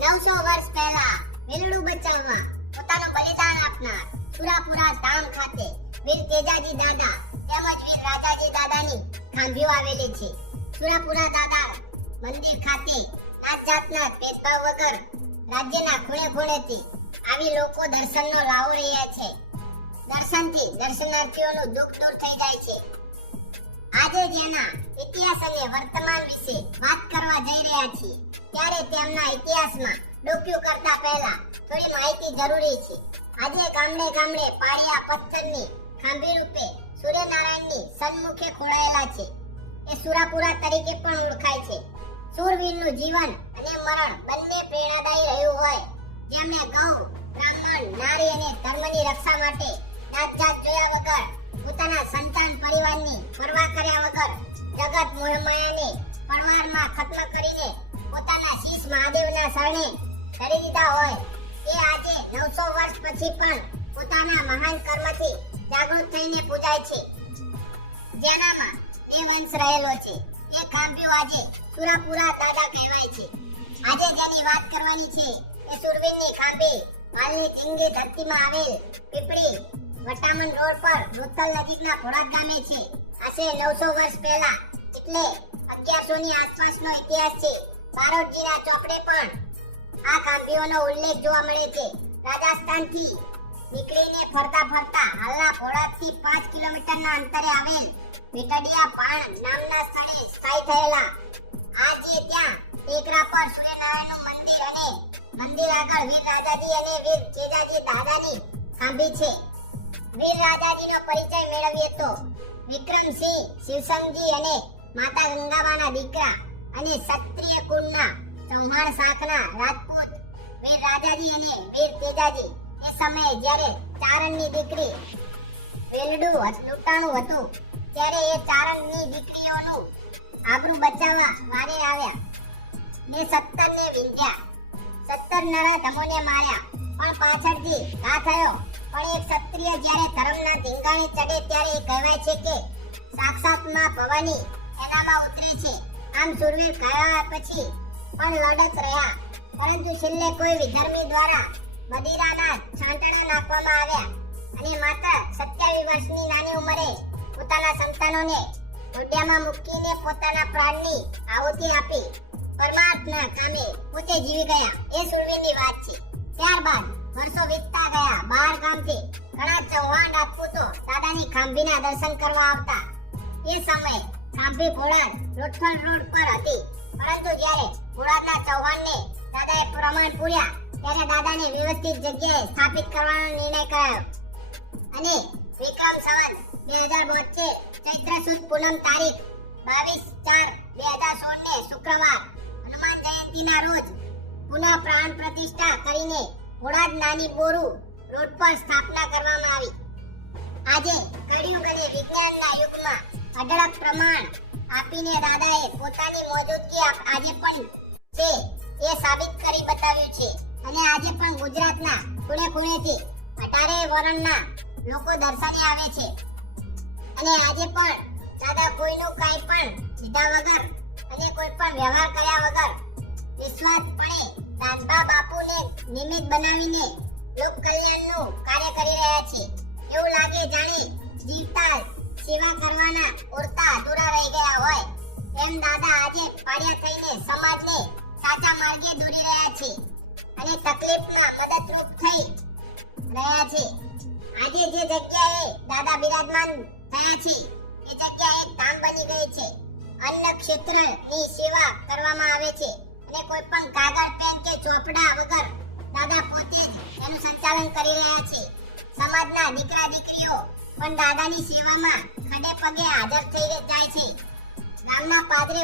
900 વર્ષ પહેલા વેલડું બચાવવા પોતાનું બલિદાન આપનાર સુરાપુરા ધામ ખાતે વીર તેજાજી દાદા તેમજ વીર રાજાજી દાદાની ખાંભીઓ આવેલી છે. સુરાપુરા દાદા મંદિર ખાતે નાત જાતના ભેદભાવ વગર રાજ્યના ખૂણે ખૂણેથી આવી લોકો દર્શનનો લાવો રહ્યા છે. દર્શનથી દર્શનાર્થીઓનું દુઃખ દૂર થઈ જાય છે. આજે જેના ઇતિહાસ અને વર્તમાન વિશે વાત કરવા જઈ રહ્યા છીએ ત્યારે તેમના ઇતિહાસમાં ડોક્યુ કરતા પહેલા થોડી માહિતી જરૂરી છે. આજે ગામડે ગામડે પાળિયા પથ્થરની ખાંભી રૂપે સૂર્યનારાયણની સન્મુખે ખોડાયેલા છે. એ સુરાપુરા તરીકે પણ ઓળખાય છે. શૂરવીરનું જીવન અને મરણ બંને પ્રેરણાદાયી રહ્યું હોય, જેમણે ગૌ, બ્રાહ્મણ, નારી અને ધર્મની રક્ષા માટે જાત જાત જોયા વગર પોતાના સંતાન પરિવારની પરવા કર્યા વગર જગત મોહમાયાને પરવારમાં ખત્મ કરીને પોતાના શીશ મહાદેવના શરણે ધરી દીધા હોય, એ આજે 900 વર્ષ પછી પણ પોતાના મહાન કર્મથી જાગૃત થઈને પૂજાય છે. જેનામાં એ વંશ રહેલો છે. એ ખાંભીઓ આજે સુરાપુરા દાદા કહેવાય છે. આજે જેની વાત કરવાની છે એ સુરવીરની ખાંભી હાલની ચિંગી ધરતીમાં આવેલ પીપળી વટામણ રોડ પર રોતલ નજીકના ઘોડાદ ગામે છે. આશરે 900 વર્ષ પહેલા એટલે 1100 ની આસપાસનો ઇતિહાસ છે. બારોટ જીરા ચોપડે પણ આ ખાંભીઓનો ઉલ્લેખ જોવા મળે છે. રાજસ્થાનથી નીકળીને ફરતા ફરતા હાલના ઘોડાદથી 5 કિલોમીટરના અંતરે આવેલ બેટડિયા પાણ નામના સ્થળે સ્થાયી થયેલા આજે ત્યાં ટેકરા પર સૂર્યનારાયણનું મંદિર અને મંદિર આગળ વીર રાજાજી અને વીર તેજાજી દાદાની ખાંભી છે. વીર રાજાજીનો પરિચય મેળવીએ તો વિક્રમસિંહ શિવસંગજી અને માતા ગંગાબાના દીકરા અને ક્ષત્રિય કુળના ચૌહાણ શાખના રાજપૂત વીર રાજાજી અને વીર તેજાજી એ સમયે જ્યારે ચારણની દીકરી વેલડું લૂંટાણું હતું ત્યારે એ ચારણની દીકરીઓનું આબરૂ બચાવવા વારે આવ્યા. ને 17 ને વિંધ્યા. 17 નરાધમોને માર્યા, પણ પાછળથી ઘા થયો. પણ એક ક્ષત્રિય જ્યારે ધર્મના ધીંગાણે ચડે ત્યારે એ કહેવાય છે કે સાક્ષાત માં ભવાની એનામાં ઉતરે છે. આમ સુરવીર કહેવા પછી પણ લડત રહ્યા, પરંતુ છેલ્લે કોઈ વિધર્મી દ્વારા મદિરાના છાંટણા નાખવામાં આવ્યા અને માત્ર 27 વર્ષની નાની ઉંમરે પોતાના સંતાનોને દોઢિયામાં મૂકીને પોતાના પ્રાણની આહુતિ આપી પરમાર્થના કામે પોતે જીવી ગયા. એ સુરવીરની વાત છે. ત્યારબાદ વર્ષો વીતતા ગયા. બહાર ગામથી ઘણા ચૌહાણ રાજપૂતો દાદાની ખાંભીના દર્શન કરવા આવતા. એ સમયે ખાંભી ઘોડાદ લોથલ રોડ પર હતી, પરંતુ જ્યારે ઘોડાદના ચૌહાણને દાદાએ પ્રમાણ પૂર્યા ત્યારે દાદાને વ્યવસ્થિત જગ્યાએ સ્થાપિત કરવાનો નિર્ણય કરાયો અને વિક્રમ સંવત 2072 ચૈત્ર સુદ પૂનમ તારીખ 22/4/2016 ને શુક્રવાર હનુમાન જયંતીના રોજ પુનઃ પ્રાણ પ્રતિષ્ઠા કરીને ઘોડાદ નાની બોરુ રોડ પર સ્થાપના કરવામાં આવી. આજે કળિયુગ અને વિજ્ઞાનના યુગમાં અઢળક પ્રમાણ આપીને દાદાએ પોતાની મોજૂદગી આજે પણ છે એ સાબિત કરી બતાવ્યું છે. અને આજે પણ ગુજરાતના ખૂણે ખૂણેથી 18 વર્ણના લોકો દર્શને આવે છે. અને આજે પણ દાદા કોઈનું કાંઈ પણ લીધા વગર અને કોઈ પણ વ્યવહાર કર્યા વગર નિસ્વાર્થપણે દાદા બાપુને નિમિત્ત બનાવીને લોક કલ્યાણનું કાર્ય કરી રહ્યા છે. એવું લાગે જાણે જીવતા સેવા કરવાના ઓરતા અધૂરા રહી ગયા હોય, એમ દાદા આજે પાળિયા થઈને સમાજને સાચા માર્ગે દોરી રહ્યા છે અને તકલીફમાં મદદરૂપ થઈ રહ્યા છે. આજે જે જગ્યાએ દાદા બિરાજમાન થયા છે એ જગ્યા એક ધામ બની ગઈ છે. અન્ન ક્ષેત્રની સેવા કરવામાં આવે છે અને કોઈ પણ કાગળ પેન કે ચોપડા વગર દાદા પોતે જ એનું સંચાલન કરી રહ્યા છે. સમાજના દીકરા દીકરીઓ પણ દાદાની સેવામાં ખડે પગે હાજર થઈ જાય છે. ગામના પાદરી